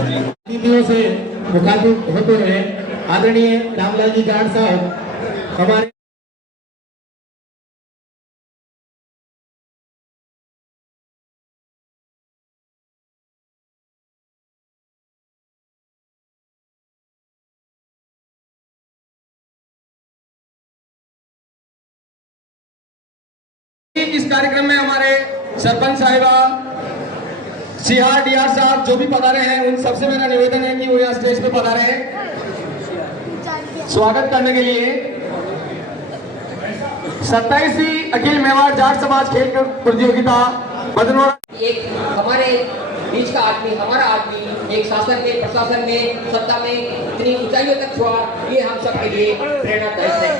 अतिथियों से मुखातिब होते हुए आदरणीय रामलाल जी जाट साहब हमारे इस कार्यक्रम में हमारे सरपंच साहिबा सीआर डीआर साहब जो भी पधारे हैं उन सबसे मेरा निवेदन है कि वो यहाँ स्टेज पे पधारे हैं स्वागत करने के लिए। 27वीं अखिल मेवाड़ जाट समाज खेल प्रतियोगिता बदनौर एक हमारे बीच का आदमी, हमारा आदमी एक शासन में, प्रशासन में, सत्ता में इतनी ऊंचाइयों तक छुआ, ये हम सब के लिए प्रेरणादायक है।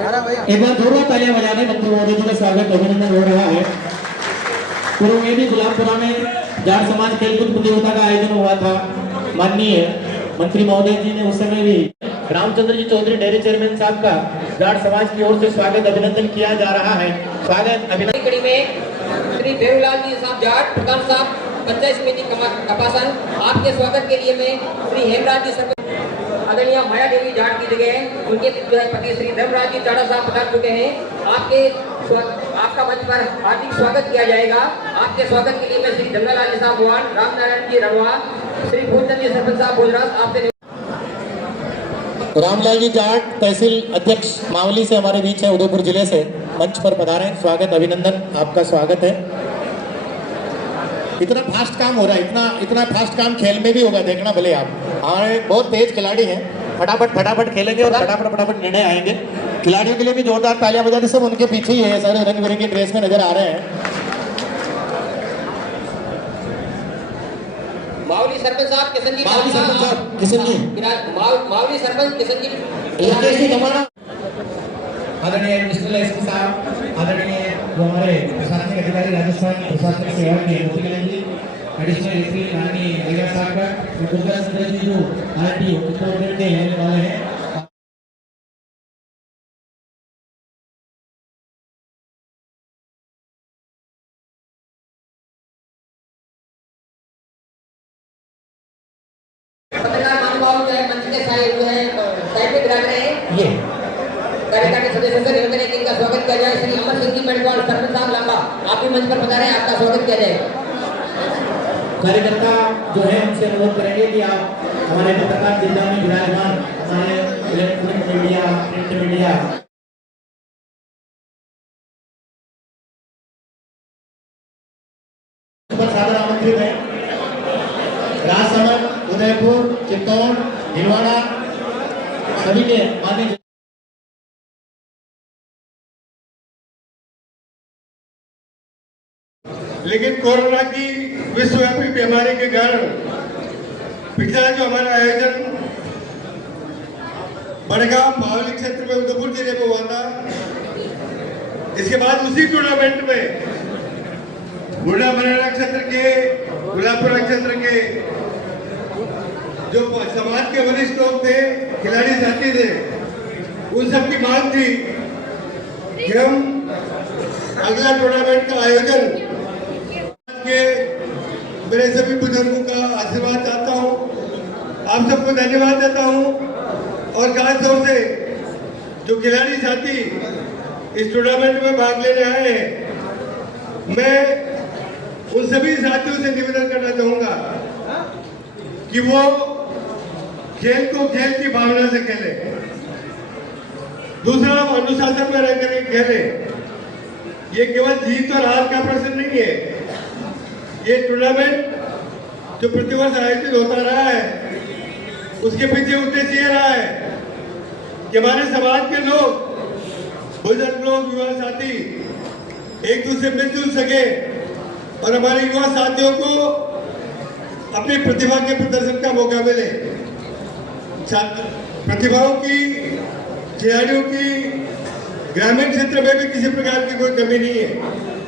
एक बार जोरदार तालियां बजाने मंत्री महोदय जी का स्वागत अभिनंदन हो रहा है। पूर्व में भी गुलाबपुरा में जाट समाज खेलकूद प्रतियोगिता का आयोजन हुआ था। माननीय मंत्री महोदय जी ने उस समय भी रामचंद्र जी चौधरी डेयरी चेयरमैन साहब का जाट समाज की ओर से स्वागत अभिनंदन किया जा रहा है। स्वागत अभिनंदन कड़ी में श्री देवलाल जी साहब जाट प्रधान साहब पंचायत समिति कपासन, आपके स्वागत के लिए मैं श्री हेमराज जी सरपंच आदरणीय माया देवी जाट की जगह उनके पति श्री धर्मराज जी चाड़ा साहब पधार चुके हैं। आपका मंच पर हार्दिक स्वागत किया जाएगा। आपके स्वागत के लिए मैं श्री जंगलाल जी साहब भगवान, रामनारायण जी रणवा, श्री फूलचंद जी सरपंच साहब बोलराज आपसे रामलाल जी जाट तहसील अध्यक्ष मावली से हमारे बीच है, उदयपुर जिले से मंच पर पधारे। स्वागत अभिनंदन, आपका स्वागत है। इतना फास्ट काम हो रहा है, इतना फास्ट काम खेल में भी होगा, देखना भले आप। हमारे बहुत तेज खिलाड़ी हैं, फटाफट खेलेंगे और फटाफट निर्णय आएंगे। खिलाड़ियों के लिए भी जोरदार तालियां बजाते, सब उनके पीछे ही है, सारे रंग बिरंगी ड्रेस में नजर आ रहे हैं। मावली सरपंच साहब किशन जी, मावली सरपंच साहब किशन जी, मावली सरपंच किशन जी, राकेश जी जमाना, आदरणीय मिस्टर एसपी साहब, आदरणीय जो हमारे प्रशासनिक अधिकारी राजस्थान प्रशासनिक सेवा के मोतीलाल जी, एडिशनल एसपी रानी अय्यर साहब का, दुर्गा सुंदर जी जो आरटीओ चित्तौड़गढ़ के रहने वाले हैं। पत्रकार महानुभाव जो है मंच के साइड में बिराज रहे हैं। ये कार्यकारिणी सदस्य से निवेदन है कि इनका स्वागत किया जाए। श्री अमर सिंह जी मेडवाल सरपंच साहब लांबा, आप भी मंच पर पधारे, आपका स्वागत किया जाएगा। कार्यकर्ता जो है उनसे अनुरोध करेंगे कि आप हमारे पत्रकार जिला में विराजमान हमारे इलेक्ट्रॉनिक मीडिया, प्रिंट मीडिया सादर आमंत्रित है। राजसमंद, उदयपुर, चित्तौड़, भीलवाड़ा सभी के माननीय लेकिन कोरोना की विश्वव्यापी बीमारी के कारण पिछला जो हमारा आयोजन बड़गांव मावली क्षेत्र में उदयपुर जिले में हुआ था, इसके बाद उसी टूर्नामेंट में बुढ़ा बरेड़ा क्षेत्र के, गुलाबपुरा क्षेत्र के जो समाज के वरिष्ठ लोग थे, खिलाड़ी साथी थे, उन सबकी मांग थी कि हम अगला टूर्नामेंट का आयोजन के मेरे सभी बुजुर्गों का आशीर्वाद चाहता हूं, आप सबको धन्यवाद देता हूं और खास तौर से जो खिलाड़ी साथी इस टूर्नामेंट में भाग लेने आए हैं, मैं उन सभी साथियों से निवेदन करना चाहूंगा कि वो खेल को खेल की भावना से खेले, दूसरा अनुशासन में रहकर खेले। ये केवल जीत और हार का प्रश्न नहीं है, ये टूर्नामेंट जो प्रतिवर्ष आयोजित होता रहा है उसके पीछे उद्देश्य ये रहा है कि हमारे समाज के लोग, बुजुर्ग लोग, युवा साथी एक दूसरे मिलजुल सके और हमारे युवा साथियों को अपनी प्रतिभा के प्रदर्शन का मौका मिले। प्रतिभाओं की, खिलाड़ियों की ग्रामीण क्षेत्र में भी किसी प्रकार की कोई कमी नहीं है।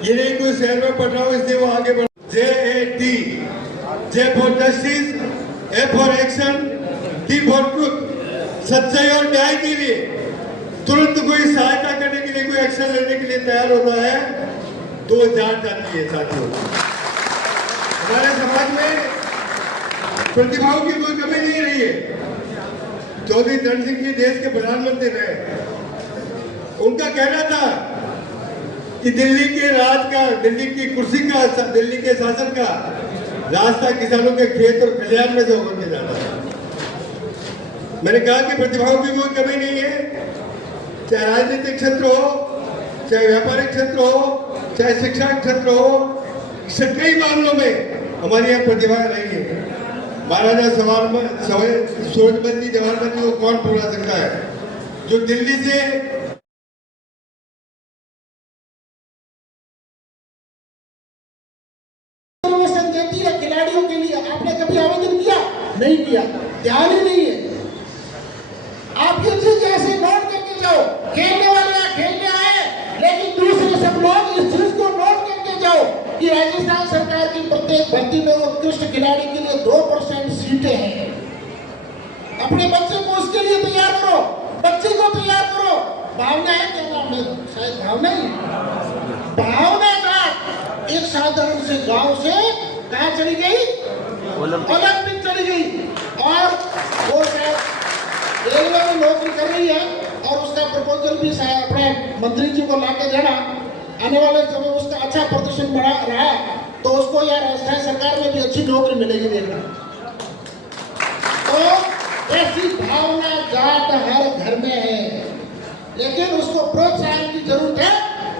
ये नहीं कोई शहर में पढ़ रहा हूँ इसलिए वो आगे बढ़। JAT, J for justice, A for action, T for truth. सच्चाई और न्याय के लिए तुरंत कोई सहायता करने के लिए, कोई एक्शन लेने के लिए तैयार होता है तो वो जाट जाती है। साथियों, हमारे समाज में प्रतिभाओं की कोई कमी नहीं रही है। चौधरी चरण सिंह जी देश के प्रधानमंत्री रहे, उनका कहना था कि दिल्ली के राज का, दिल्ली की कुर्सी का, दिल्ली के शासन का रास्ता किसानों के खेत और कल्याण में से होकर के जाता है। मैंने कहा कि प्रतिभाओं की कोई कमी नहीं है, चाहे राजनीतिक क्षेत्र हो, चाहे व्यापारिक क्षेत्र हो, चाहे शिक्षा क्षेत्र हो, कई मामलों में हमारी यहाँ प्रतिभाएं रही है। महाराजा सूरजमल जी, जवाहरलाल जी को कौन भुला सकता है, जो दिल्ली से देती है खिलाड़ियों के लिए। आपने कभी आवेदन किया? नहीं किया, ध्यान ही नहीं है। आप ये चीज ऐसे नोट करके जाओ, खेलने वाले खेलने आए, लेकिन दूसरे सब लोग इस चीज को नोट करके जाओ कि राजस्थान सरकार की प्रत्येक भर्ती में उत्कृष्ट खिलाड़ी के लिए 2% सीटें हैं। अपने बच्चे को उसके लिए तैयार करो, बच्चे को तैयार करो। भावना है क्या नाम है? शायद भावना ही, भावना का एक साधारण से गांव से कहाँ चली गई? ओलंपिक चली गई, और वो शायद रेलवे में नौकरी कर रही है, और उसका प्रपोजल भी शायद अपने मंत्री जी को लाके देना। आने वाले समय उसका अच्छा प्रदर्शन बढ़ा रहा तो उसको या राजस्थान सरकार में भी अच्छी नौकरी मिलेगी। देखना तो ऐसी भावना जाट हर घर में है, लेकिन उसको प्रोत्साहन की जरूरत है।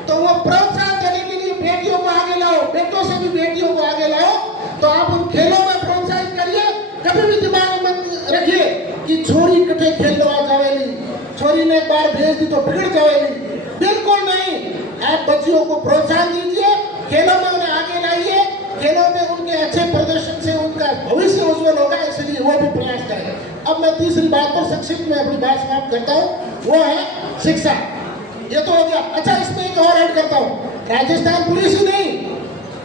तो वो प्रोत्साहन देने के लिए बेटियों को आगे लाओ, बेटों से भी बेटियों को आगे लाओ। तो आप उन खेलों में प्रोत्साहित करिए। कभी भी दिमाग में रखिए कि छोरी कटे खेल लो आ जावेली, छोरी ने एक बार भेज दी तो बिगड़ जावेली, बिल्कुल नहीं। आप बच्चियों को प्रोत्साहन दीजिए, खेलों में उन्हें आगे लाइए, खेलों में उनके अच्छे प्रदर्शन से उनका भविष्य उज्जवल होगा, इसलिए वो भी प्रयास करें। अब मैं तीसरी बात पर संक्षिप्त में अपनी बात समाप्त करता हूँ, वो है शिक्षा। ये तो हो गया। अच्छा, इसमें एक और ऐड करता हूँ, राजस्थान पुलिस ही नहीं,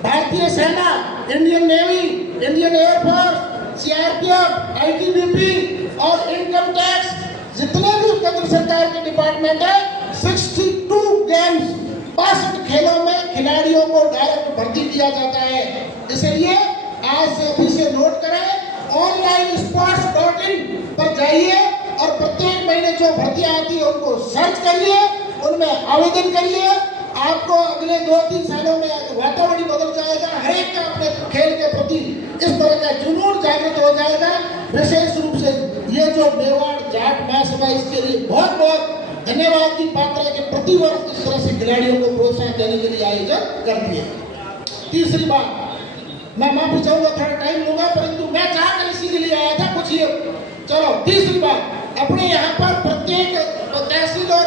भारतीय सेना, Indian navy, Indian air force, CRPF, ITBP और इनकम टैक्स, जितने भी केंद्र सरकार के डिपार्टमेंट है, 62 गेम्स, 62 खेलों में खिलाड़ियों को डायरेक्ट भर्ती किया जाता है। इसलिए आज से अभी से नोट करें, online-sports.in पर जाइए और प्रत्येक महीने जो भर्तियां आती है उनको सर्च करिए, उनमें आवेदन करिए। आपको अगले 2-3 सालों में वातावरण बदल जाएगा, हर एक का अपने खेल के प्रति इस तरह का जुनून जागृत हो जाएगा। विशेष रूप से ये जो मेवाड़ जाट महासभा, इसके लिए बहुत बहुत धन्यवाद की पात्र है कि प्रतिवर्ष इस तरह से खिलाड़ियों को प्रोत्साहन देने के लिए आयोजन करती है। तीसरी बात, मैं माफी चाहूंगा, थोड़ा टाइम लूंगा, परंतु मैं चाहकर इसी के लिए आया था कुछ ये। चलो, तीसरी बात, अपने यहाँ पर प्रत्येक तहसील और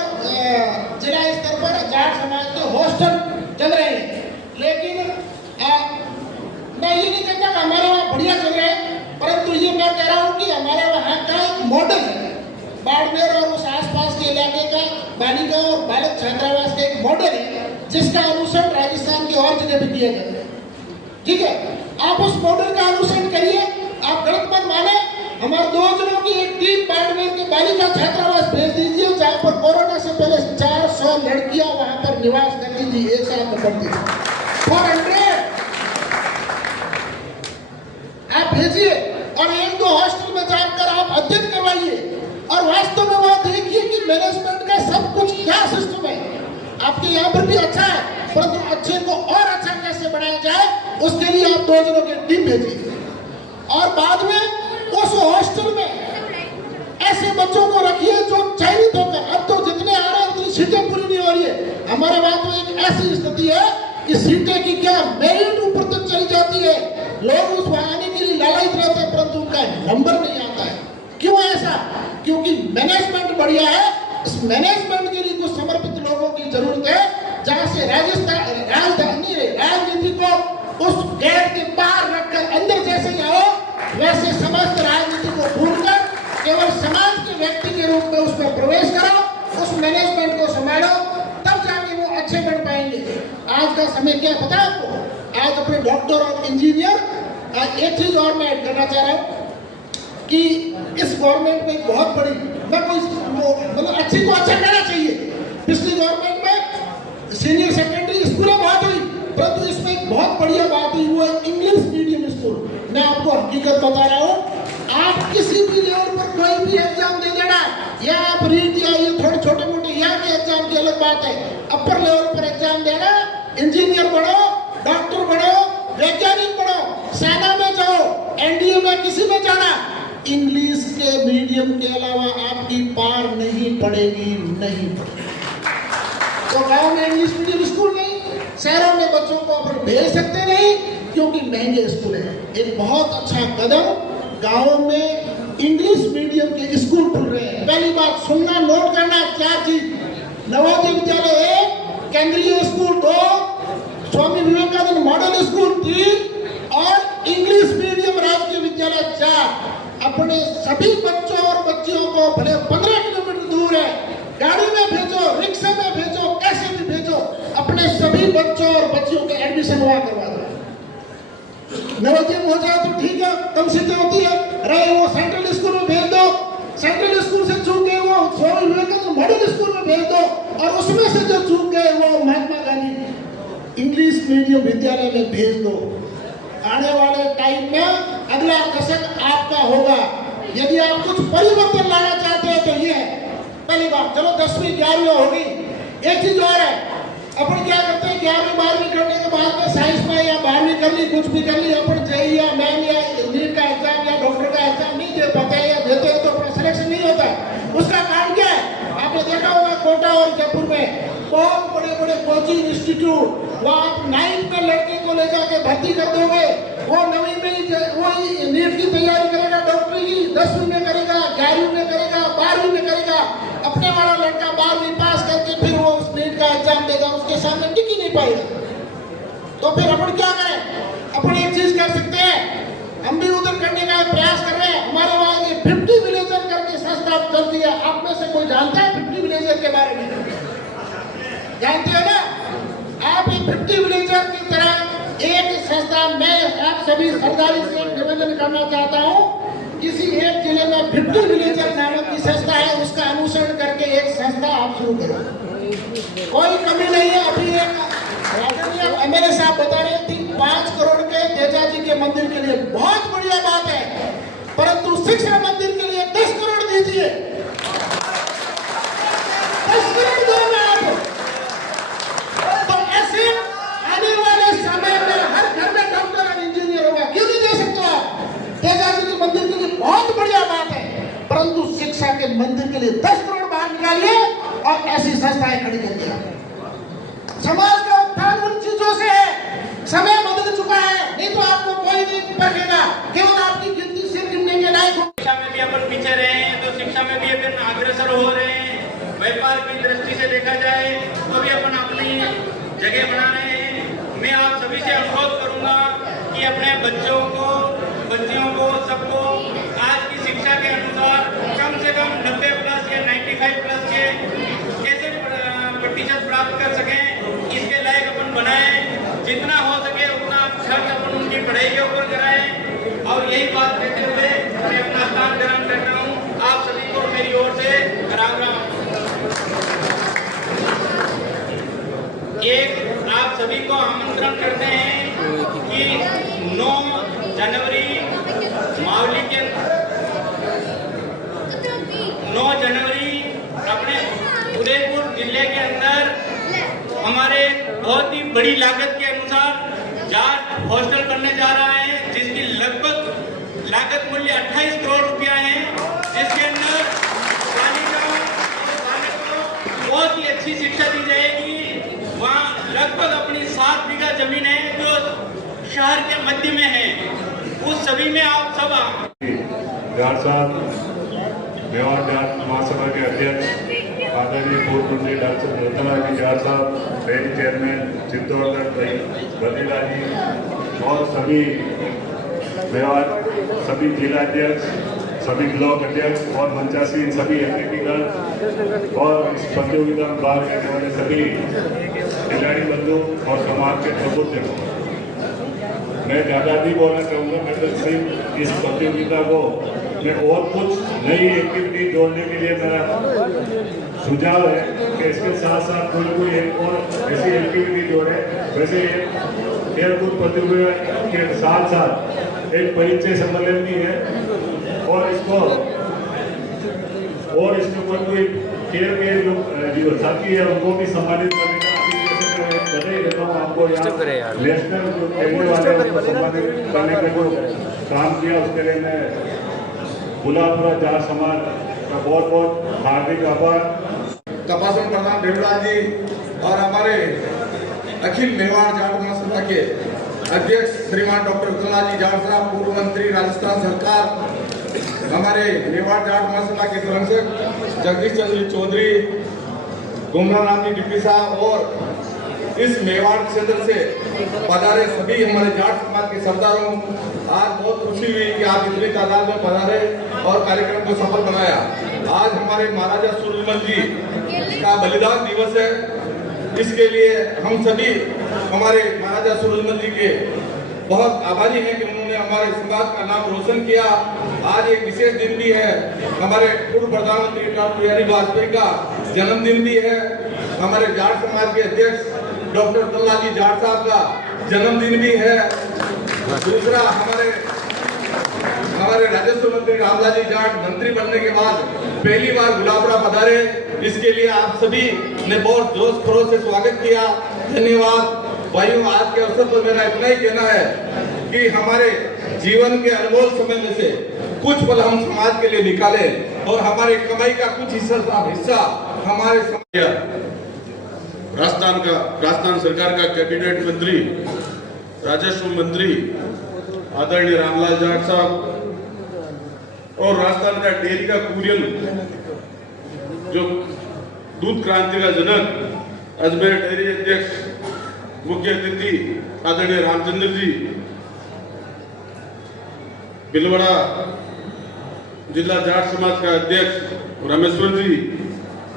जिला स्तर पर जाट समाज के हॉस्टल चल रहे हैं, लेकिन मैं ये नहीं कहता कि हमारे वहाँ बढ़िया चल रहे हैं, परंतु ये मैं कह रहा हूँ कि हमारे वहाँ का एक मॉडल है, बाड़मेर और उस आसपास के इलाके का बालिका और बालक छात्रावास का एक मॉडल है, जिसका अनुसरण राजस्थान के और जगह भी किया गया है। ठीक है, आप उस मॉडल का अनुसरण करिए। आप गलत मत माने, हमारे 2 जनों की एक टीम बाड़मेर के बालिका छात्रावास भेज दीजिए, जहाँ पर कोरोना से पहले 400 लड़कियां वहां पर निवास करती थी, एक साथ में पढ़ती थी। 400 आप भेजिए और 1-2 हॉस्टल में जाकर आप अध्ययन करवाइए, और वास्तव में वहां देखिए कि मैनेजमेंट का सब कुछ क्या सिस्टम है। आपके यहाँ पर भी अच्छा है, परंतु अच्छे को और अच्छा कैसे बनाया जाए, उसके लिए आप 2 जनों की टीम भेजिए। और बाद में उस हॉस्टल में ऐसे बच्चों को रखिए जो चयनित होकर, अब तो जितने आ रहे हैं उतनी सीटें पूरी नहीं हो रही है। हमारे वहां तो एक ऐसी स्थिति है कि सीटें की क्या मेरिट ऊपर तक चली जाती है, लोग उस वहां आने के लिए लालच रहते हैं, परंतु उनका नंबर नहीं आता है। क्यों ऐसा? क्योंकि मैनेजमेंट बढ़िया है। इस मैनेजमेंट के लिए कुछ समर्पित लोगों की जरूरत है, जहां से राजधानी राजनीति को उस गेट के बाहर रखकर अंदर जैसे जाओ, वैसे समस्त राजनीति को भूलकर केवल समाज के व्यक्ति के रूप में उसमें प्रवेश करो, उस मैनेजमेंट को संभालो, तब जाके वो अच्छे बन पाएंगे। आज का समय क्या पता है आपको? आज अपने डॉक्टर और इंजीनियर, एक चीज और मैं ऐड करना चाह रहा हूँ कि इस गवर्नमेंट में बहुत बड़ी, मैं कोई मतलब अच्छी को अच्छा कहना चाहिए। पिछली गवर्नमेंट में सीनियर सेकेंडरी स्कूलें बहुत हुई, परंतु इसमें एक बहुत बढ़िया बात हुई, वो है इंग्लिश मीडियम स्कूल। मैं आपको हकीकत बता रहा हूँ, कोई भी एग्जाम दे देना, या आप रीट या ये थोड़े छोटे मोटे या के एग्जाम की अलग बात है, अपर लेवल पर एग्जाम देना, इंजीनियर बनो, डॉक्टर बनो, वैज्ञानिक बनो, सेना में जाओ, एनडीए में किसी में जाना, इंग्लिश के मीडियम के अलावा आपकी पार नहीं पड़ेगी, नहीं पड़ेगी। तो गांव में इंग्लिश मीडियम स्कूल नहीं, शहरों में बच्चों को अपन भेज सकते नहीं क्योंकि महंगे स्कूल है। एक बहुत अच्छा कदम, गांव में इंग्लिश मीडियम के स्कूल खुल रहे हैं। पहली बात सुनना, नोट करना, क्या चीज, नवोदय विद्यालय 1, केंद्रीय school 2, Swami Vivekananda model school 3 और इंग्लिश मीडियम राजकीय विद्यालय 4। अपने सभी बच्चों और बच्चियों को भले 15 किलोमीटर दूर है, गाड़ी में भेजो, रिक्शा में भेजो, कैसे भी भेजो, अपने सभी बच्चों और बच्चियों के एडमिशन वहां करवा दो। नवोदय में हो जाए तो ठीक है, कम सीटें होती है, रहे वो सेंट्रल स्कूल में भेज दो, सेंट्रल स्कूल से चूक गए वो स्वामी विवेकानंद मॉडल स्कूल में भेज दो, और उसमें से जो चूक गए वो महात्मा गांधी इंग्लिश मीडियम विद्यालय में भेज दो। आने वाले टाइम में अगला दशक आपका होगा। यदि आप कुछ परिवर्तन लाना चाहते हो तो ये है पहली बात। चलो 10वीं 11वीं होगी, एक चीज और है, अपन क्या करते हैं 11वीं 12वीं करने के बाद में साइंस में या 12वीं कर ली, कुछ भी कर ली, अपन जेईई या मैन या नीट का एग्जाम या डॉक्टर का एग्जाम नहीं दे पाते या देते हैं तो अपना सिलेक्शन नहीं होता। उसका कारण क्या है? आपने देखा होगा कोटा और जयपुर में बहुत बड़े बड़े कोचिंग इंस्टीट्यूट, वहाँ आप 9th में लड़के को ले जाके भर्ती कर दोगे, वो 9वीं में ही नीट की तैयारी करेगा, डॉक्टरी की 10वीं में करेगा, 11वीं में करेगा, 12वीं में करेगा। अपने वाला लड़का 12वीं पास करके फिर वो उस नीट का एग्जाम देगा, उसके सामने टिक ही नहीं पाएगा। तो फिर अपन क्या करें? अपन एक चीज कर सकते हैं, हम भी उधर करने का प्रयास कर रहे हैं। हमारे वहाँ 50 विलेजर करके संस्था चल दिया, आप में से कोई जानता है 50 विलेजर के बारे में? जानते हो ना? आप 50 विलेजर की तरह एक संस्था, मैं आप सभी सरदारी से निवेदन करना चाहता हूँ, किसी एक जिले में 50 विलेजर नामक की संस्था है, उसका अनुसरण करके एक संस्था आप शुरू करो। कोई कमी नहीं है। अभी एक एमएलए साहब बता रहे थे 5 करोड़ के तेजा जी के मंदिर के लिए, बहुत बढ़िया बात है, परंतु शिक्षा मंदिर के लिए 10 करोड़ दीजिए, 10 करोड़ दो ना आप। तो ऐसे आने वाले समय में हर घर में डॉक्टर और इंजीनियर होगा, क्यों नहीं दे सकते आप? तेजा जी के मंदिर के लिए बहुत बढ़िया बात है, परंतु शिक्षा के मंदिर के लिए 10 करोड़ बाहर निकालिए और ऐसी संस्थाएं खड़ी करिए। समाज का उत्थान उन चीजों से है, समय बदल चुका है, नहीं तो आपको कोई नहीं पकड़ेगा, केवल आपकी गिनती सिर गिनने के लायक हो। शिक्षा में भी अपन पीछे रहे हैं, तो शिक्षा में भी अपन अग्रसर हो रहे हैं। व्यापार की दृष्टि से देखा जाए तो भी अपन अपनी जगह बना रहे हैं। मैं आप सभी से अनुरोध करूंगा कि अपने बच्चों को, बच्चियों को, सबको आज की शिक्षा के अनुसार कम से कम 90+ या 95+ के कैसे प्रतिशत प्राप्त कर सकें, इसके लायक अपन बनाएं। जितना हो सके उतना खर्च अपन उनकी पढ़ाई के ऊपर कराएं। और यही बात कहते हुए मैं अपना स्थान ग्रहण करता हूँ। आप सभी को मेरी ओर से राम राम। एक आप सभी को आमंत्रण करते हैं कि 9 जनवरी मावली के 9 जनवरी अपने उदयपुर जिले के अंदर हमारे बहुत ही बड़ी लागत के अनुसार जाट हॉस्टल बनने जा रहा है, जिसकी लगभग लागत मूल्य 28 करोड़ रुपया है, जिसके अंदर बालिकाओं और बालकों को बहुत ही अच्छी शिक्षा दी जाएगी। वहाँ लगभग अपनी 7 बीघा जमीन है जो शहर के मध्य में है, उस सभी में आप सब जाट साहब, मेवाड़ जाट महासभा के अध्यक्ष आदरणीय पूर्व मंत्री डॉक्टर रतनलाल जाट साहब, बैंक चेयरमैन चित्तौड़गढ़ बदीला जी और सभी मेवाड़, सभी जिलाध्यक्ष, सभी ब्लॉक अध्यक्ष और मंचासीन सभी अतिथिगण और इस प्रतियोगिता में भाग लेने वाले सभी खिलाड़ी बंधु और समाज के प्रबुद्ध। मैं ज़्यादा नहीं बोलना चाहूँगा, मैं तो सिर्फ इस प्रतियोगिता को मैं और कुछ नई एक्टिविटी जोड़ने के लिए मेरा सुझाव है कि इसके साथ साथ कोई एक और ऐसी एक्टिविटी जोड़े। वैसे खेलकूद प्रतियोगिता के साथ साथ एक परिचय सम्मेलन भी है और इसको और इसमें कोई खेल के जो साथी है उनको भी सम्मानित करने का अभी जैसे मैं बधाई देता हूँ आपको यहाँ नेशनल जो खेलने वाले हैं उनको सम्मानित करने का जो काम किया उसके लिए मैं गुलाबपुरा जाट समाज का बहुत बहुत हार्दिक आभार। कपासन प्रधान देवलाल जी और हमारे अखिल मेवाड़ जाट महासभा के अध्यक्ष श्रीमान डॉक्टर उत्तमलाल जी जाट साहब, पूर्व मंत्री राजस्थान सरकार, हमारे मेवाड़ जाट महासभा के संरक्षक जगदीश चंद्र चौधरी, गुमरा राम जी डिप्टी साहब और इस मेवाड़ क्षेत्र से पधारे सभी हमारे जाट समाज के सरदारों, आज बहुत खुशी हुई कि आप इतनी तादाद में पधारे और कार्यक्रम को सफल बनाया। आज हमारे महाराजा सूरजमल जी का बलिदान दिवस है, इसके लिए हम सभी हमारे महाराजा सूरजमल जी के बहुत आभारी हैं कि उन्होंने हमारे समाज का नाम रोशन किया। आज एक विशेष दिन भी है, हमारे पूर्व प्रधानमंत्री डॉक्टर बिहारी वाजपेयी का जन्मदिन भी है, हमारे जाट समाज के अध्यक्ष डॉक्टर उत्तमलाल जी जाट साहब का जन्मदिन भी है। दूसरा हमारे राजस्व मंत्री रामलाल जी जाट मंत्री बनने के बाद पहली बार गुलाबपुरा पधारे, इसके लिए आप सभी ने बहुत जोश खरोश से स्वागत किया, धन्यवाद। भाइयों, आज के अवसर पर मेरा इतना ही कहना है कि हमारे जीवन के अनमोल समय में से कुछ पल हम समाज के लिए निकालें और हमारे कमाई का कुछ हिस्सा हमारे राजस्थान सरकार का कैबिनेट मंत्री, राजस्व मंत्री आदरणीय रामलाल जाट साहब और राजस्थान का डेयरी का कुरियन, जो दूध क्रांति का जनक अजमेर डेयरी अध्यक्ष, मुख्य अतिथि आदरणीय रामचंद्र जी, भिलवाड़ा जिला जाट समाज का अध्यक्ष रामेश्वर जी,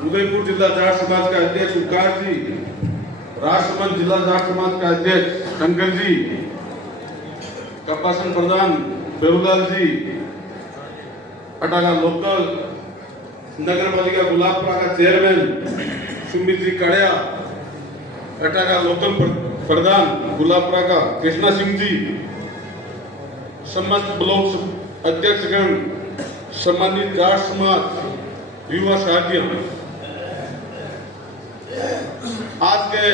उदयपुर जिला जाट समाज का अध्यक्ष उकार जी, राजसमंद जिला जाट समाज का अध्यक्ष शंकर जी, कपासन प्रधान बेरुलाल जी, अटागा लोकल नगर पालिका गुलाबपुरा का चेयरमैन सुमित जी कड़िया, अटागा लोकल प्रधान गुलाबपुरा का कृष्णा सिंह जी, समस्त ब्लॉक अध्यक्षगण, सम्मानित जाट समाज युवा साथियों, आज के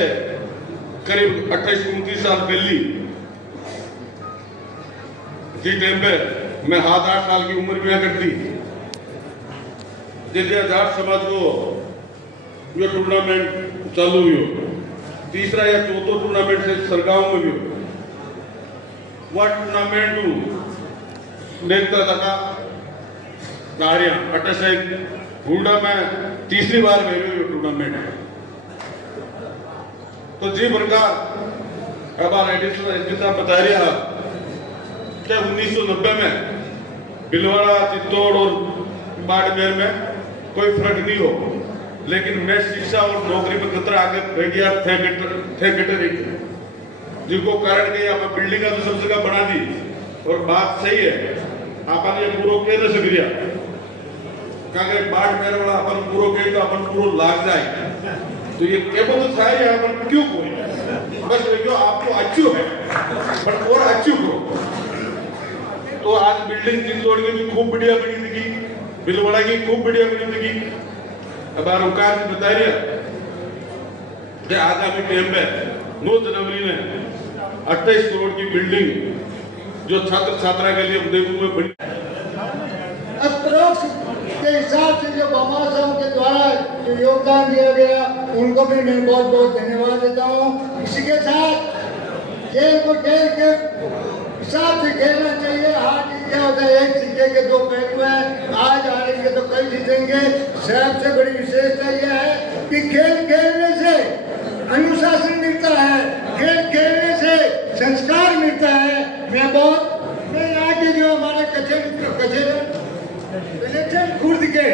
करीब 28-29 साल पहले जिस टाइम पे मैं 7-8 साल की उम्र में करती, जिस जाट समाज को ये टूर्नामेंट चालू हुई, तीसरा या चौथा टूर्नामेंट से सरगांव में भी वह टूर्नामेंट देखता था कार्य 28 हुडा में तीसरी बार में टूर्नामेंट है। तो जी प्रकार अब एडिशनल बता रहा कि 1990 में भिलवाड़ा, चित्तौड़ और बाड़मेर में कोई फर्क नहीं हो, लेकिन मैं शिक्षा और नौकरी में खतरा आगे रह गया थे जिनको कारण के आप बिल्डिंग तो सब जगह बना दी और बात सही है, आपने ये पूरा कह न सक दिया बाड़मेर वाला अपन पूरा कहे तो अपन पूरा लाग जाए, तो ये केवल तो था अपन क्यों कोई बस जो आपको अच्छू है पर और अच्छू को। तो आज बिल्डिंग चित्तौड़ की भी खूब बढ़िया बनी थी, भिलवाड़ा की खूब बढ़िया बनी थी। अब उकार जी बता रही कि आगामी टाइम में 9 जनवरी में 28 करोड़ की बिल्डिंग जो छात्र छात्रा के लिए उदयपुर में बनी के हिसाब से जो महासभा के द्वारा जो योगदान दिया गया उनको भी मैं बहुत बहुत धन्यवाद देता हूँ। इसी के साथ खेल को खेल के हिसाब से खेलना चाहिए। हार जीत क्या होता है, एक सिक्के के 2 पहलू हैं, आज हारेंगे तो कल जीतेंगे। सबसे बड़ी विशेषता यह है कि खेल खेलने से अनुशासन मिलता है, खेल खेलने से संस्कार मिलता है। मैं यहाँ के जो हमारे कचेर खुर्द के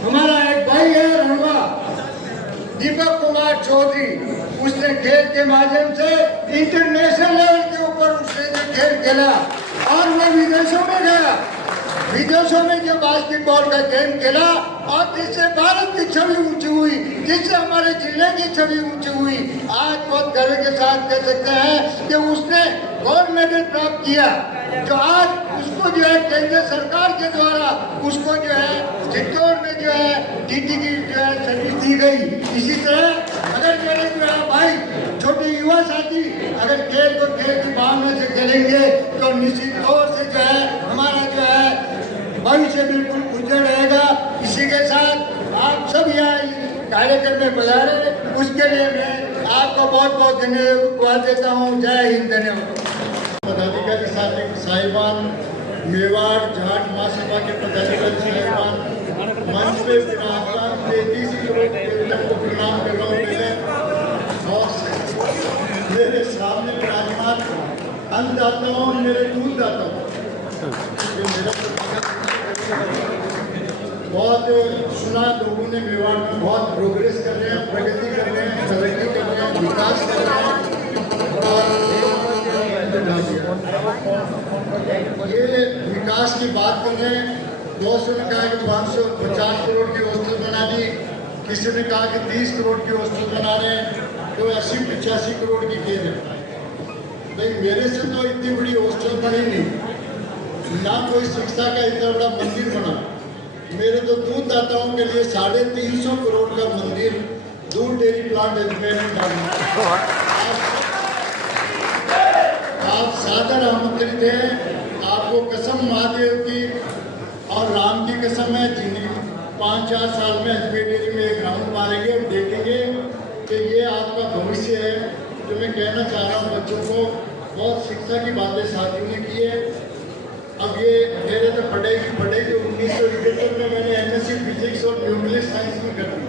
हमारा एक भाई है रणवा दीपक कुमार चौधरी, उसने खेल के माध्यम से इंटरनेशनल लेवल के ऊपर उसने खेल खेला और वो विदेशों में गया, विदेशों में जो बास्केटबॉल का गेम खेला और जिससे भारत की छवि ऊंची हुई, जिससे हमारे जिले की छवि ऊंची हुई। आज बहुत गर्व के साथ कह सकते हैं कि उसने गोल्ड मेडल प्राप्त किया, जो आज उस उसको जो है केंद्र सरकार के द्वारा उसको जो है चित्तौड़ में जो है टीटी की जो है सर्विस दी गई। इसी तरह अगर मेरे जो है भाई छोटे युवा साथी अगर खेल को खेल की भावना से खेलेंगे तो निश्चित तौर से जो है हमारा जो है भविष्य बिल्कुल उज्जवल रहेगा। इसी के साथ आप सब यहाँ कार्यक्रम में पधारे, उसके लिए मैं आपको बहुत बहुत धन्यवाद देता हूँ। जय हिंद, धन्यवाद। पदाधिकारी साहिबान, मेवाड़ जाट महासभा के पदाधिकारी साहिबान, मंच पे विराजमान 33 करोड़ देवता को प्रणाम कर रहा हूँ मैं, और मेरे सामने विराजमान अन्नदाताओं और मेरे दूधदाताओं, बहुत सुना लोगों ने मेवाड़ में बहुत प्रोग्रेस कर रहे हैं, प्रगति कर रहे हैं, तरक्की कर रहे हैं, विकास कर रहे हैं। ये विकास की बात कर रहे हैं। दोस्तों ने कहा कि 550 करोड़ की हॉस्टल बना दी, किसी ने कहा कि 30 करोड़ की हॉस्टल बना रहे हैं, तो 80-85 करोड़ की खेल है। लेकिन मेरे से तो इतनी बड़ी हॉस्टल बनी नहीं, ना कोई शिक्षा का इतना बड़ा मंदिर बना। मेरे तो दूधदाताओं के लिए 350 करोड़ का मंदिर दूध डेयरी प्लांट अजमेर में डालना। आप सादर आमंत्रित हैं। आपको कसम महादेव की और राम की कसम है, जिंदगी 5-4 साल में अजमेर डेयरी में एक राउंड मारेंगे और देखेंगे कि ये आपका भविष्य है। जो मैं कहना चाह रहा हूँ बच्चों को, बहुत शिक्षा की बातें साथियों ने की है। अब ये मेरे तो पढ़ेगी 1971 में मैंने एमएससी फिजिक्स और न्यूक्लियर साइंस में कर दी।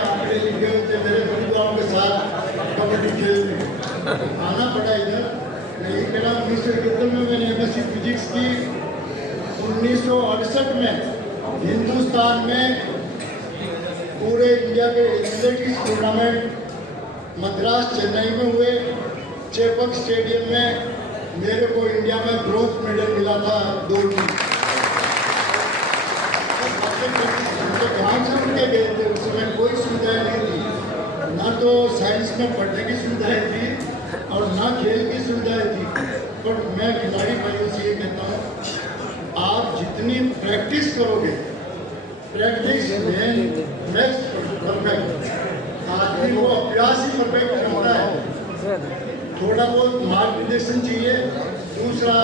आंकड़े लिखे होते मेरे बंधुओं के साथ कबड्डी खेलने आना पड़ा इधर। नहीं कहना 1971 में मैंने एमएससी फिजिक्स की। 1968 में हिंदुस्तान में पूरे इंडिया के एथलेटिक्स टूर्नामेंट मद्रास चेन्नई में हुए। चेपक स्टेडियम में मेरे को इंडिया में ब्रोंज मेडल मिला था दौड़ में। गाँव से उठ के गए थे, उस समय कोई सुविधाएं नहीं थी, ना तो साइंस में पढ़ने की सुविधाएं थी और ना खेल की सुविधाएं थी। पर मैं खिलाड़ी भाइयों से ये कहता हूँ, आप जितनी प्रैक्टिस करोगे, प्रैक्टिस मैक्स परफेक्ट, आदमी को अभ्यास ही परफेक्ट होता है। थोड़ा बहुत मार्गदर्शन चाहिए। दूसरा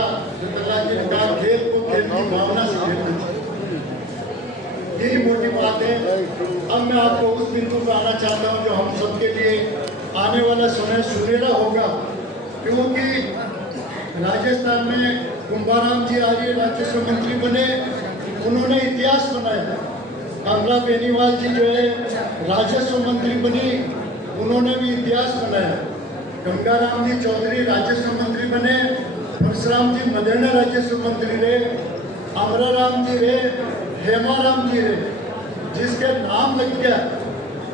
खेल को खेल की भावना से खेलना चाहिए, यही मोटी बात है। अब मैं आपको उस बिंदु पर आना चाहता हूँ जो हम सबके लिए आने वाला समय सुनहरा होगा, क्योंकि राजस्थान में कुंभाराम जी आर्य राजस्व मंत्री बने, उन्होंने इतिहास बनाया। कमला बेनीवाल जी जो है राजस्व मंत्री बनी, उन्होंने भी इतिहास बनाया। गंगाराम जी चौधरी राजस्व मंत्री बने, परशुराम जी मदेना राजस्व मंत्री रहे, अमराराम जी रहे, हेमाराम जी रहे। जिसके नाम लग गया,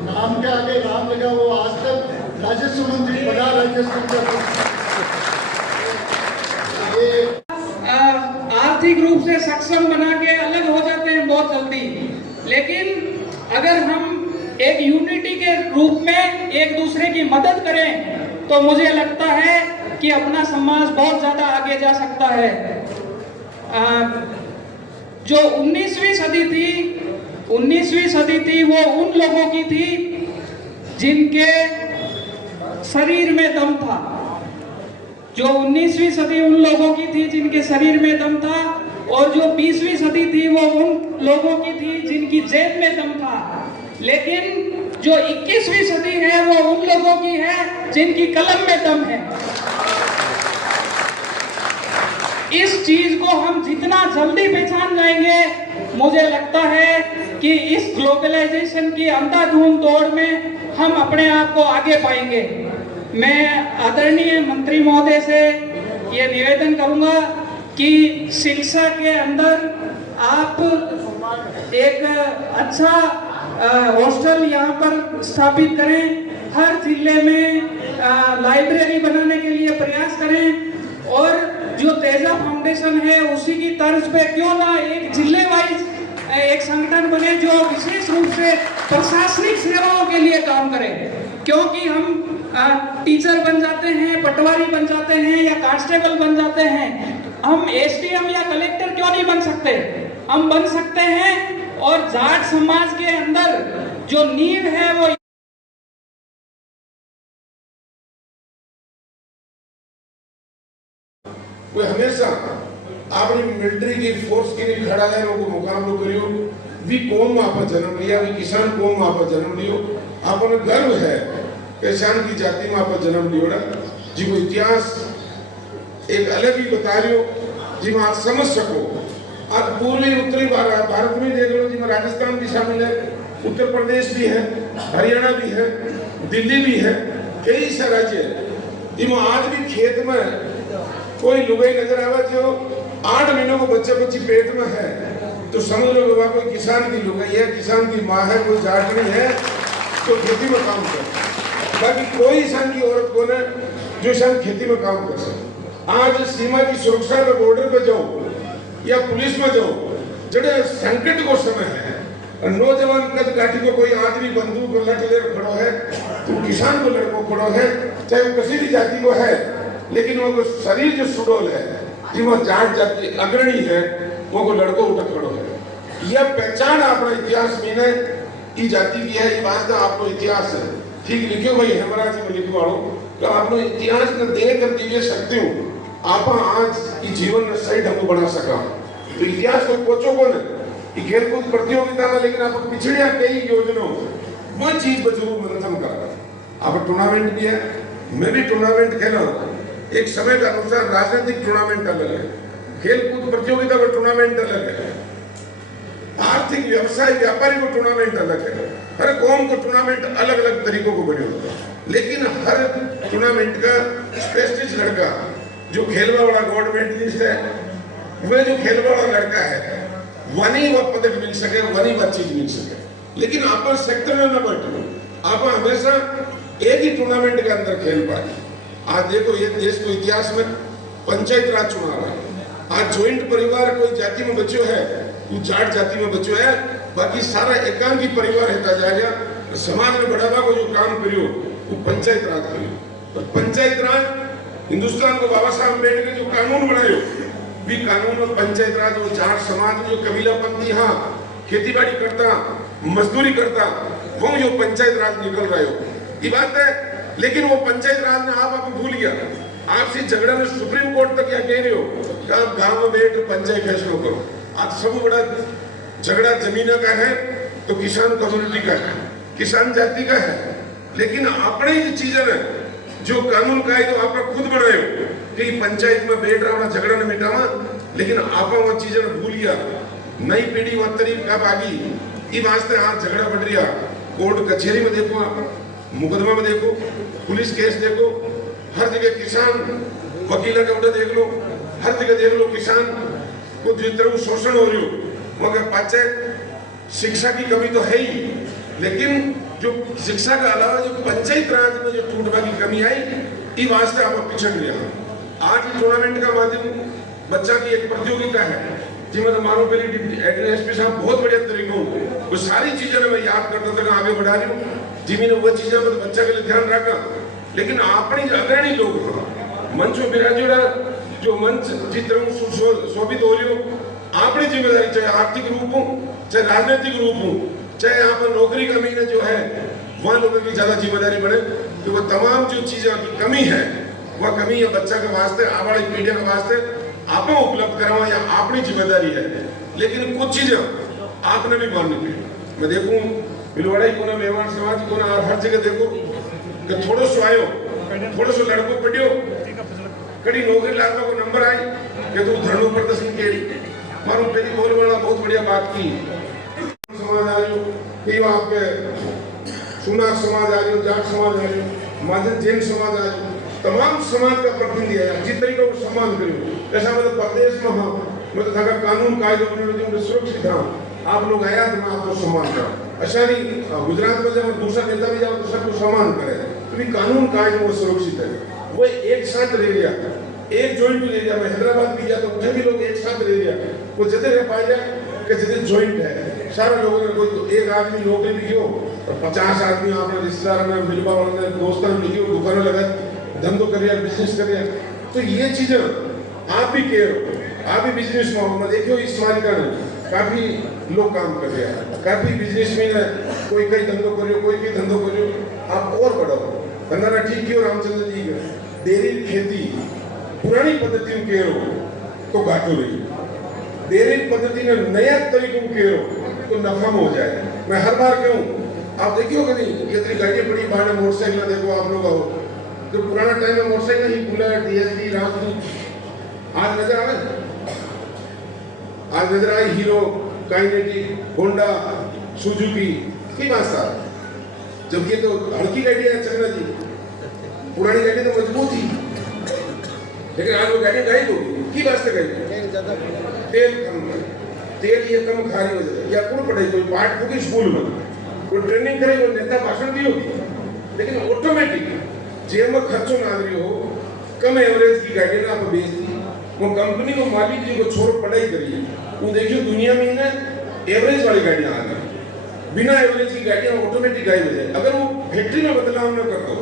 नाम के आगे राम लगा, वो आज तक राजस्व मंत्री बना। राजस्व आर्थिक रूप से सक्षम बना के अलग हो जाते हैं बहुत जल्दी, लेकिन अगर हम एक यूनिटी के रूप में एक दूसरे की मदद करें तो मुझे लगता है कि अपना समाज बहुत ज्यादा आगे जा सकता है। जो 19वीं सदी थी वो उन लोगों की थी जिनके शरीर में दम था। जो 19वीं सदी उन लोगों की थी जिनके शरीर में दम था, और जो 20वीं सदी थी वो उन लोगों की थी जिनकी जेब में दम था। लेकिन जो 21वीं सदी है वो उन लोगों की है जिनकी कलम में दम है। इस चीज को हम जितना जल्दी पहचान जाएंगे, मुझे लगता है कि इस ग्लोबलाइजेशन की अंधाधुंध दौड़ में हम अपने आप को आगे पाएंगे। मैं आदरणीय मंत्री महोदय से ये निवेदन करूंगा कि शिक्षा के अंदर आप एक अच्छा हॉस्टल यहाँ पर स्थापित करें, हर जिले में लाइब्रेरी बनाने के लिए प्रयास करें, और जो तेजा फाउंडेशन है उसी की तर्ज पे क्यों ना एक जिले वाइज एक संगठन बने जो विशेष रूप से प्रशासनिक सेवाओं के लिए काम करे। क्योंकि हम टीचर बन जाते हैं, पटवारी बन जाते हैं या कांस्टेबल बन जाते हैं, हम एसडीएम या कलेक्टर क्यों नहीं बन सकते? हम बन सकते हैं। और जाट समाज के अंदर जो नींव है वो हमेशा आपने मिलिट्री की फोर्स के लिए खड़ा है, वो मुकाबलो करियो। वी कौम में आप जन्म लिया, वी किसान कौम में आप जन्म लियो। आपने गर्व है किसान की जाति में आप जन्म लियो जी को इतिहास एक अलग ही बता रही जी में आप समझ सको। आज पूर्वी उत्तरी भारत में देख लो जी में राजस्थान भी शामिल है, उत्तर प्रदेश भी है, हरियाणा भी है, दिल्ली भी है, कई सारे राज्य जी में आज भी खेत में कोई लुगाई नजर आवा जो 8 महीनों को बच्चे बच्ची पेट में है तो समझ लो बाबा कोई किसान की लुगाई है, किसान की माँ है, कोई जाट नहीं है तो खेती में काम कर। बाकी कोई इंसान की औरत को न जो इंसान खेती में काम कर सके। आज सीमा की सुरक्षा में बॉर्डर पे जाओ या पुलिस में जाओ, जड़े संकट को समय है, नौजवान कद काठी को कोई आदमी बंदूक को लट ले खड़ो है तो किसान को लड़को खड़ो है, चाहे वो किसी भी जाति को है, लेकिन वो शरीर जो सुडोल है जी वो जाट जाति अग्रणी है, वो को लड़को उठा खड़ो है। यह पहचान अपना इतिहास में ने ई जाति की है, ये बात आपको इतिहास है ठीक लिखियो भाई हेमराज में लिखवाड़ो तो आपको इतिहास ने दे कर दिव्य शक्ति हूँ आप आज ये जीवन में सही ढंग बना सका। तो इतिहास को कोचो को न खेलकूद प्रतियोगिता में, लेकिन आप पिछड़िया कई योजनाओं वो चीज पर जरूर मंथन कर। आप टूर्नामेंट भी है, मैं भी टूर्नामेंट खेला हूँ। एक समय के अनुसार राजनीतिक टूर्नामेंट अलग है, खेलकूद प्रतियोगिता का टूर्नामेंट अलग है, आर्थिक व्यवसाय व्यापारी को टूर्नामेंट अलग है, हर कौम को टूर्नामेंट अलग अलग तरीकों को बने होते हैं। लेकिन हर टूर्नामेंट का प्रेस्टीज लड़का जो खेलवा वाला गवर्नमेंट मेडलिस्ट है, वह जो खेलवा वाला लड़का है वही वह पदक मिल सके, वही वह चीज मिल सके। लेकिन आप सेक्टर में न बैठो, आप हमेशा एक ही टूर्नामेंट के अंदर खेल पाए। आज देखो ये देश को इतिहास में पंचायत राज चुनाव है, आज ज्वाइंट परिवार कोई जाति में बच्चों है, कुछ जाट जाति में बच्चों है, बाकी सारा एकांकी परिवार रहता जाएगा। समाज में बढ़ावा को जो काम करियो वो पंचायत राज करियो। और पंचायत राज हिंदुस्तान को बाबा साहब अम्बेडकर जो कानून बनायो भी कानून में पंचायत राज और जाट समाज जो कबीलापंथी हाँ खेती बाड़ी करता मजदूरी करता वो जो पंचायत राज निकल रहे हो ये बात है। लेकिन वो पंचायत राज ने आप भूल गया, आपसे झगड़ा में सुप्रीम कोर्ट तक क्या कह रहे हो कि आप गांव में बैठ पंचायत फैसलों करो। आज सब बड़ा झगड़ा जमीन का है तो किसान कम्युनिटी का है, किसान जाति का है। लेकिन अपने ही चीजें जो कानून का है तो आप खुद बनाए कि पंचायत में बैठ रहा झगड़ा न मिटावा, लेकिन आप वो चीजें भूल गया। नई पीढ़ी वो तरीका कब आगी ये वास्ते आज झगड़ा बढ़ रहा। कोर्ट कचहरी में देखो, आप मुकदमा में देखो, पुलिस केस देखो, हर जगह किसान वकील का उठा देख लो, हर जगह देख लो किसान को जिस तरह शोषण हो रही हो। मगर पाचे शिक्षा की कमी तो है ही, लेकिन जो शिक्षा के अलावा जो पंचायत राज में जो टूटवा की कमी आई ये वास्ते आप पिछड़ गया। आज टूर्नामेंट का माध्यम बच्चा की एक प्रतियोगिता है जिसमें मानो पहले एसपी साहब बहुत बढ़िया तरीकों वो सारी चीजें मैं याद करता था आगे बढ़ा रही हूँ जिमी ने वो चीजें बच्चा के लिए ध्यान रखा। लेकिन अपनी अग्रणी लोग मंचों विराजोड़ा जो मंच जिस तरह शोभित हो रही हो, अपनी जिम्मेदारी चाहे आर्थिक रूप हो चाहे राजनीतिक रूप हो चाहे यहाँ पर नौकरी का महीने जो है वहाँ लोगों की ज्यादा जिम्मेदारी बढ़े तो वो तमाम जो चीजें की कमी है वह कमी है बच्चा के वास्ते आने वाली पीढ़ी के वास्ते आप उपलब्ध करवा या अपनी जिम्मेदारी है। लेकिन कुछ चीजें आपने भी माननी पड़ी। मैं देखूं भिलवाड़ा को ना मेवाड़ समाज को ना हर जगह देखो कि थोड़ो सो आयो थोड़ो सो लड़को पढ़ियो कड़ी नौकरी लागवा को नंबर आई कि तू धरणो प्रदर्शन केड़ी मारू पहली बोल वाला बहुत बढ़िया बात की। समाज आ रही कई वहां पे सुनार समाज आ रही जाट समाज आ रही महाजन जैन समाज आ रही तमाम समाज का प्रतिनिधि आया जिस तरीके को सम्मान करियो। ऐसा मतलब प्रदेश में हाँ मतलब थका कानून कायदे में सुरक्षित हाँ आप लोग आया तो मैं आपको सम्मान करा। ऐसा नहीं गुजरात में जब दूसरा नेता भी जाओ तो सबको सम्मान करे तो भी कानून कायदे में सुरक्षित है। वो एक साथ रह गया एक जॉइंट ले गया। मैं हैदराबाद भी गया तो उठे भी लोग एक साथ रह गया वो जते रह पाया कि जते जॉइंट है सारे लोगों ने कोई एक आदमी नौकरी लिखियो और 50 आदमी अपने रिश्तेदार में मिलवा वाले दोस्तों ने लिखियो दुकान लगा धंधो करिए बिजनेस करिए। तो ये चीजें आप भी कह रहे हो, आप भी बिजनेस में हो। देखियो इस मालिका ने काफी लोग काम कर रहे हैं, काफी बिजनेसमैन है, कोई कई धंधो करियो कोई भी धंधो करियो, आप और बढ़ाओ धंधा ठीक किया। रामचंद्र जी का डेयरी खेती पुरानी पद्धति में कह रहे हो तो घाटो रही, डेयरी पद्धति में नया तरीकों कह रहे हो तो नफा में हो जाए। मैं हर बार कहूँ आप देखियो कि नहीं इतनी गाड़ी बड़ी बाढ़ मोटरसाइकिल देखो आप लोग आओ, जो पुराना टाइम में मोटरसाइकिल ही बुलेट डीएसपी राजदूत आज नजर आवे, आज नजर आई हीरो काइनेटिक होंडा सुजुकी की बात साहब, जब ये तो हल्की गाड़ी है चलना जी, पुरानी गाड़ी तो मजबूत थी लेकिन आज वो गाड़ी गायब हो गई की वास्ते गई तेल कम तेल ये कम खा रही हो या कौन पढ़े कोई पाठ होगी स्कूल में कोई ट्रेनिंग करे कोई नेता भाषण दी होगी, लेकिन ऑटोमेटिक जेब में खर्चो ना रही हो कम एवरेज की गाड़ी ना आप बेच दी वो कंपनी को मालिक जी को छोड़ पढ़ाई करिए। वो देखियो दुनिया में ना एवरेज वाली गाड़ियां आ गई, बिना एवरेज की गाड़ियां ऑटोमेटिक गायब हो जाए। अगर वो फैक्ट्री में बदलाव न कर दो,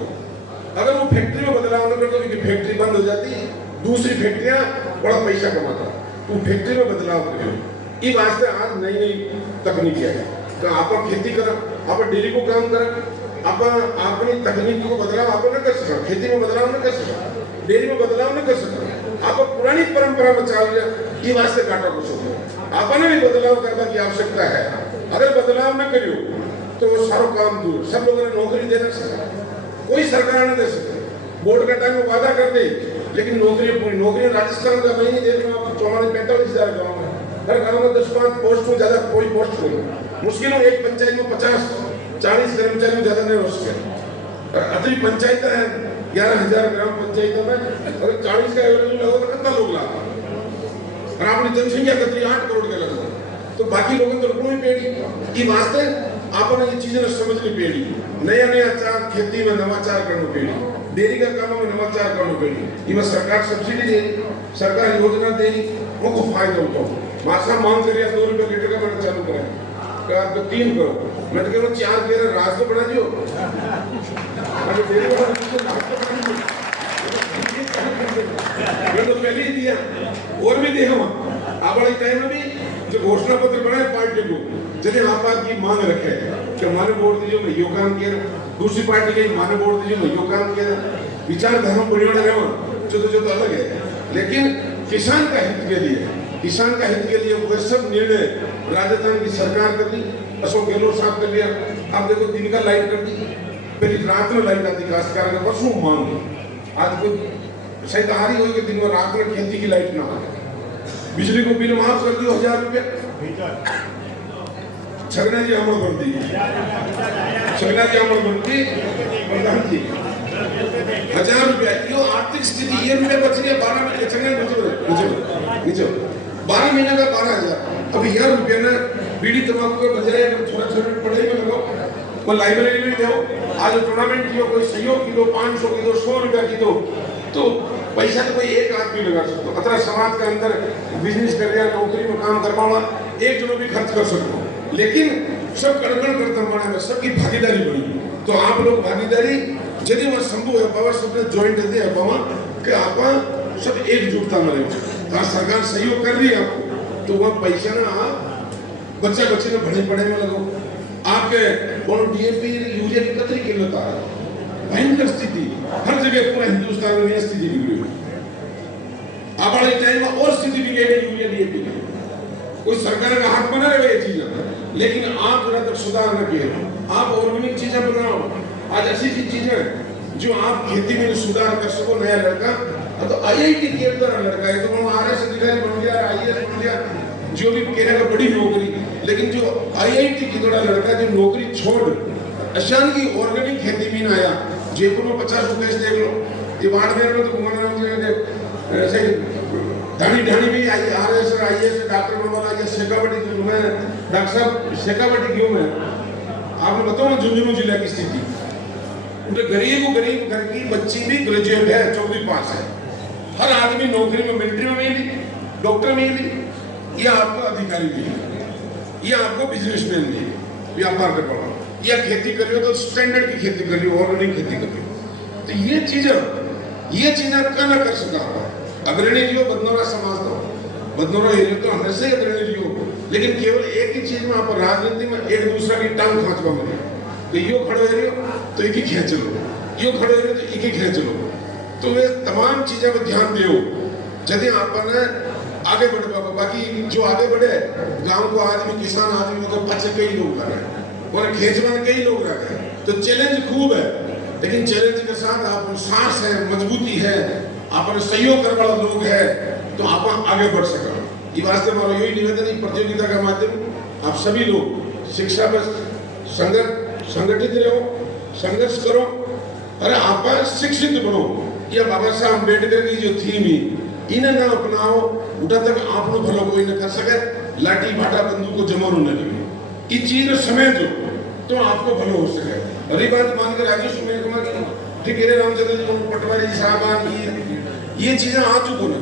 अगर वो फैक्ट्री में बदलाव न कर दो कि फैक्ट्री बंद हो जाती दूसरी फैक्ट्रियां बड़ा पैसा कमाता, तो फैक्ट्री में बदलाव करो। ये वास्ते आज नई नई तकनीक है तो आप खेती कर, आप डेयरी को काम कर, आप अपनी तकनीक को बदलाव आप न कर सका, खेती में बदलाव न कर सका, डेयरी में बदलाव न कर सका, आप पुरानी परंपरा बचा लिया। ये वास्ते काटा को सोचो आपने भी बदलाव करने की आवश्यकता है। अगर बदलाव न करियो तो वो सारा काम दूर, सब लोगों ने नौकरी दे न सका, कोई सरकार न दे सके। बोर्ड का टाइम में वादा कर दे लेकिन नौकरी राजस्थान का मैं नहीं देख रहा हूँ 44,000 गाँव में, हर गाँव में 10-5 पोस्ट में ज्यादा कोई पोस्ट नहीं, मुश्किल में एक पंचायत में 50-40 कर्मचारी ज्यादा नहीं हो सके। अतरी पंचायत है 11,000 ग्राम पंचायतों में, अगर 40 का एवरेज लगो तो कितना लोग ला और अपनी जनसंख्या कतरी 8 करोड़ के लगो तो बाकी लोगों तो रुकनी पेड़ी। ये वास्ते आपने ये चीजें समझनी पेड़ी, नया नया चार खेती में नवाचार करना पेड़ी, डेयरी का काम में नवाचार करना पेड़ी। इसमें सरकार सब्सिडी दे, सरकार योजना दे, उनको फायदा उठाओ। मासा मांग करिए 2 रुपये लीटर का मैंने चालू करा तो 3 करो, मैं तो कह रहा हूँ 4 कह रहा रास्ते बढ़ा दियो, मैं तो पहले ही दिया और भी देखो आप वाले टाइम में भी जो घोषणा पत्र बनाए पार्टी को यदि आप की मांग रखे कि हमारे वोट दीजिए मैं यो काम किया, दूसरी पार्टी के हमारे वोट दीजिए मैं यो काम किया, विचार धर्म परिवर्तन है जो तो अलग है, लेकिन किसान का हित के लिए, किसान का हित के लिए वो सब निर्णय राजस्थान की सरकार कर ली, अशोक गहलोत साहब कर लिया। आप देखो दिन का लाइट कर दी, पहले रात में लाइट आती काश्तकार का परसों मांग, आज कोई शायद होगी कि दिन में रात में खेती की लाइट ना आए, बिजली को बिल माफ कर दियो 1000 रुपये। छगना जी अमर बनती, छगना जी अमर बनती प्रधान जी 1000 रुपया यो आर्थिक स्थिति ये रुपये बच गया 12 महीने छगना नीचे 12 महीने का 12,000। अब 1000 रुपये ना बीड़ी तंबाकू के बजाय थोड़ा छोटे पढ़ाई में लगाओ, वो लाइब्रेरी में दो, आज टूर्नामेंट की कोई सहयोग की दो, 500 की दो, 100 रुपया की दो, तो पैसा तो कोई एक आदमी लगा सकते, अतरा समाज के अंदर बिजनेस कर रहा नौकरी में काम करवा एक जनो भी खर्च कर सकते, लेकिन सब कड़कड़ करते माने में सबकी भागीदारी बनी। तो आप लोग भागीदारी यदि वह संभव है पावर सबने ज्वाइंट दे है पावा कि आप सब एकजुटता में रहे, सरकार सहयोग कर रही है आपको तो वह पैसा ना बच्चा बच्चे ने बड़े पढ़े में लगो। आपके डीएपी यूरिया की कतरी किल्लत आ रहा है, भयंकर स्थिति हर जगह पूरा हिंदुस्तान में यह स्थिति बिगड़ी हुई। आप वाले टाइम में और स्थिति बिगड़ी यूरिया डीएपी की, कोई सरकार का हाथ बना रहे ये चीजें, लेकिन आप जरा तक सुधार न किए, आप ऑर्गेनिक चीजें बनाओ। आज ऐसी चीजें जो आप खेती में सुधार कर सको। नया लड़का तो IIT के द्वारा लड़का है तो RS अधिकारी बन गया, IAS बन गया, जो भी कहने का बड़ी नौकरी, लेकिन जो IIT की थोड़ा लड़का जो नौकरी छोड़ अशान की ऑर्गेनिक खेती में ना आया, जयपुर में 50 रुपए से देख लो, ये बाड़मेर में तो घुमाना ढाणी ढाणी में RS और IAS डॉक्टर बनने वाला या शेखावटी जो मैं डॉक्टर साहब शेखावटी क्यों मैं आपने बताओ ना झुंझुनू जिला की स्थिति, उनके गरीब घर की बच्ची भी ग्रेजुएट है, 14वीं पास है, हर आदमी नौकरी में मिलिट्री में मिली, डॉक्टर में मिली या आपका अधिकारी भी, या आपको बिजनेसमैन नहीं व्यापार कर पाओ, या खेती करियो तो स्टैंडर्ड की खेती करियो, ऑर्गेनिक खेती करियो। तो ये चीजें कहना कर सका अग्रणी लियो बदनौरा समाज तो बदनौरा एरिया तो हमेशा ही अग्रणी लियो, लेकिन केवल एक ही चीज में आप राजनीति में एक दूसरा की टांग खांचवा मिले तो यो खड़े रहियो तो एक ही खींच लो, यो खड़े रहियो तो एक ही खींच लो। तो वे तमाम चीजें पर ध्यान दियो यदि आपने आगे बढ़ पाओ। बाकी जो आगे बढ़े गांव को आदमी किसान आदमी को पीछे कई लोग कर रहे हैं और खेचवा कई लोग रह गए। तो चैलेंज खूब है, लेकिन चैलेंज के साथ आप साहस है, मजबूती है, आप सहयोग करने वाला लोग है तो आप आगे बढ़ सका। ये वास्ते हमारा यही निवेदन है, प्रतियोगिता का माध्यम आप सभी लोग शिक्षा में संगठित रहो, संघर्ष करो, अरे आप शिक्षित बनो। या बाबा साहब अम्बेडकर की जो थीम ही इन्हें ना अपनाओ उठा तक आप लोग भलो कोई न कर सके, लाठी भाटा बंदूक को जमा न लगे, इस चीज में समय दो तो आपको भलो हो सके। और ये बात मानकर राजेश कुमार की ठिकेरे रामचंद्र जी पटवारी साहब ये चीजें आ चुको ना,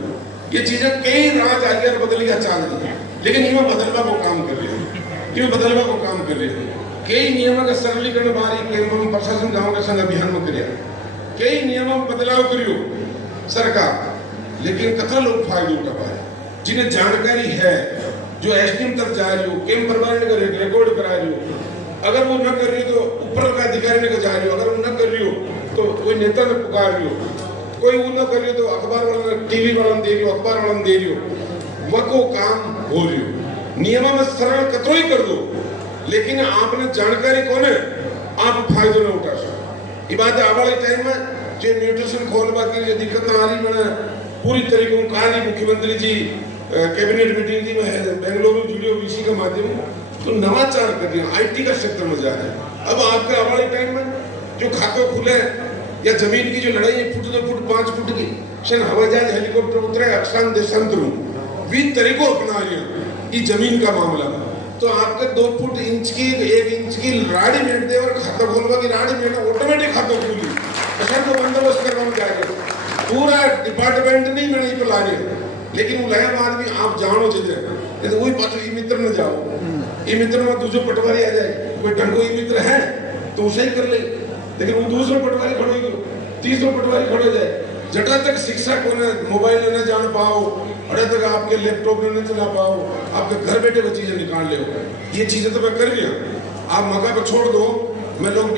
ये चीजें कई राज आगे बदल गया चाल रही है, लेकिन इनमें बदलवा को काम कर रहे हैं, कई नियमों का सरलीकरण बारी केंद्र प्रशासन गांव के संग अभियान में करिया, कई नियमों में बदलाव करियो सरकार, लेकिन कतरा लोग फायदा उठा पाए जिन्हें जानकारी है, जो एसडीएम तक जा रही हो, कैंप प्रभारी ने रिकॉर्ड करा रही हो, अगर वो न कर रही हो तो ऊपर का अधिकारी ने जा रही हो, अगर वो न कर रही हो तो कोई नेता ने पुकार रही हो, कोई वो न कर रही हो तो अखबार वाला टीवी वाला दे रही हो, अखबार वाला दे रही हो, वह को काम हो रही हो। नियमों में सरल कतरो ही कर दो, लेकिन आपने जानकारी को ने आप फायदो न उठा सको। ये बात आवाले टाइम में जो न्यूट्रिशन खोलवा की जो दिक्कत आ रही मैंने पूरी तरीके से कहा मुख्यमंत्री जी कैबिनेट मीटिंग थी बेंगलुरु जुड़ियो वीसी का माध्यम तो नवाचार कर दिया, आईटी का सेक्टर में जा रहे हैं। अब आपके आवाले टाइम में जो खाते खुले या जमीन की जो लड़ाई है फुट 2 फुट 5 फुट की शन हवाई जहाज हेलीकॉप्टर उतरे अक्षान देशांतरू वी तरीकों अपना रही है ये जमीन का मामला है। तो आपके 2 फुट इंच की 1 इंच की राड़ी मेट दे और खाता खोलवा की राड़ी मेट ऑटोमेटिक खाता खोली असल को बंदोबस्त करवा में जाएगा, पूरा डिपार्टमेंट नहीं मैंने पर ला रही, लेकिन वो लया आदमी आप जानो चाहिए तो वही पाचो ई मित्र में जाओ, ई मित्र में दूसरे पटवारी आ जाए, कोई ढंगो ई मित्र है तो उसे ही कर ले, लेकिन वो दूसरा पटवारी खड़ो ही तीसरा पटवारी खड़ो जाए। जटा तक शिक्षा को न मोबाइल न जान पाओ, अड़े तक आपके लैपटॉप न चला पाओ, आपके घर बैठे वो चीजें निकाल ले, ये चीजें तो मैं कर लिया, आप मौका पर छोड़ दो। मैं लोग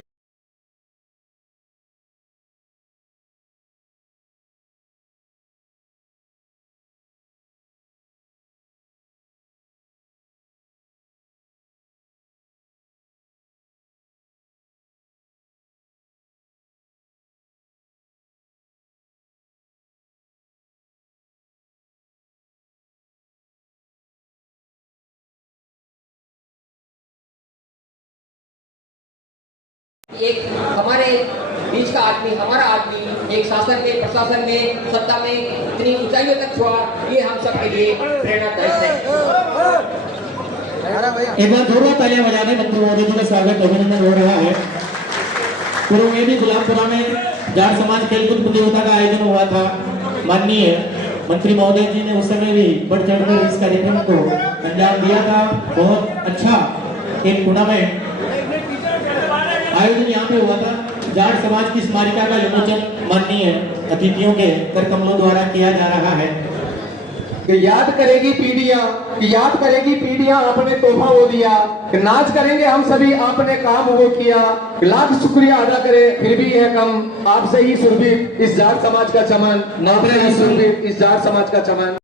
एक हमारे बीच का आदमी, हमारा आदमी एक शासन में, प्रशासन में, सत्ता में इतनी ऊंचाइयों तक हुआ, ये हम सबके लिए प्रेरणादायक है। एक बार जोरदार तालियां बजाने मंत्री महोदय जी का स्वागत अभिनंदन हो रहा है। पूर्व में भी गुलामपुरा में जाट समाज खेलकूद प्रतियोगिता का आयोजन हुआ था। माननीय मंत्री महोदय जी ने उस समय भी बढ़ चढ़कर इस कार्यक्रम को अंजाम दिया था। बहुत अच्छा एक टूर्नामेंट आयोजन यहाँ पे हुआ था। जाट समाज की स्मारिका का विमोचन माननीय अतिथियों के कर कमलों द्वारा किया जा रहा है। कि याद करेगी पीढ़ियां आपने तोहफा वो दिया, कि नाच करेंगे हम सभी आपने काम वो किया, लाख शुक्रिया अदा करे फिर भी है कम, आपसे ही सुरभि इस जाट समाज का चमन, आपसे ही सुरभि इस जाट समाज का चमन।